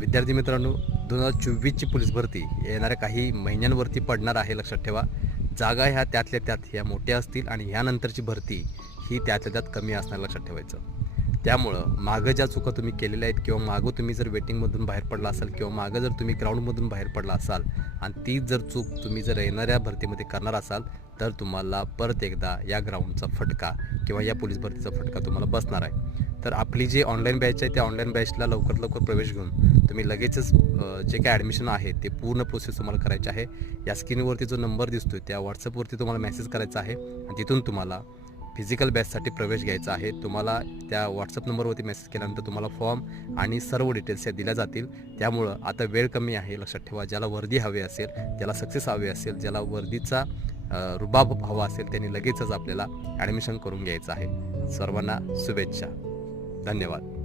विद्यार्थी मित्रांनो, 2024ची पोलीस भरती येणाऱ्या काही महिन्यांवरती पडणार आहे. लक्षात ठेवा, जागा ह्या त्यातल्या त्यात ह्या मोठ्या असतील आणि ह्यानंतरची भरती ही त्यातल्या त्यात कमी असणार. लक्षात ठेवायचं. त्यामुळं मागं ज्या चुका तुम्ही केलेल्या आहेत किंवा मागं तुम्ही जर वेटिंगमधून बाहेर पडला असाल किंवा मागं जर तुम्ही ग्राउंडमधून बाहेर पडला असाल आणि तीच जर चूक तुम्ही जर येणाऱ्या भरतीमध्ये करणार असाल तर तुम्हाला परत एकदा या ग्राउंडचा फटका किंवा या पोलीस भरतीचा फटका तुम्हाला बसणार आहे. तर आपली जी ऑनलाईन बॅच आहे त्या ऑनलाईन बॅचला लवकर प्रवेश घेऊन तुम्ही लगेचच जे काही ॲडमिशन आहे ते पूर्ण प्रोसेस तुम्हाला करायची आहे. या स्क्रीनवरती जो नंबर दिसतो आहे त्या व्हॉट्सअपवरती तुम्हाला मेसेज करायचा आहे आणि तिथून तुम्हाला फिजिकल बॅचसाठी प्रवेश घ्यायचा आहे. तुम्हाला त्या व्हॉट्सअप नंबरवरती मेसेज केल्यानंतर तुम्हाला फॉर्म आणि सर्व डिटेल्स या दिल्या जातील. त्यामुळं आता वेळ कमी आहे. लक्षात ठेवा, ज्याला वर्दी हवी असेल, ज्याला सक्सेस हवी असेल, ज्याला वर्दीचा रुबाब हवा असेल त्यांनी लगेचच आपल्याला ॲडमिशन करून घ्यायचं आहे. सर्वांना शुभेच्छा. धन्यवाद.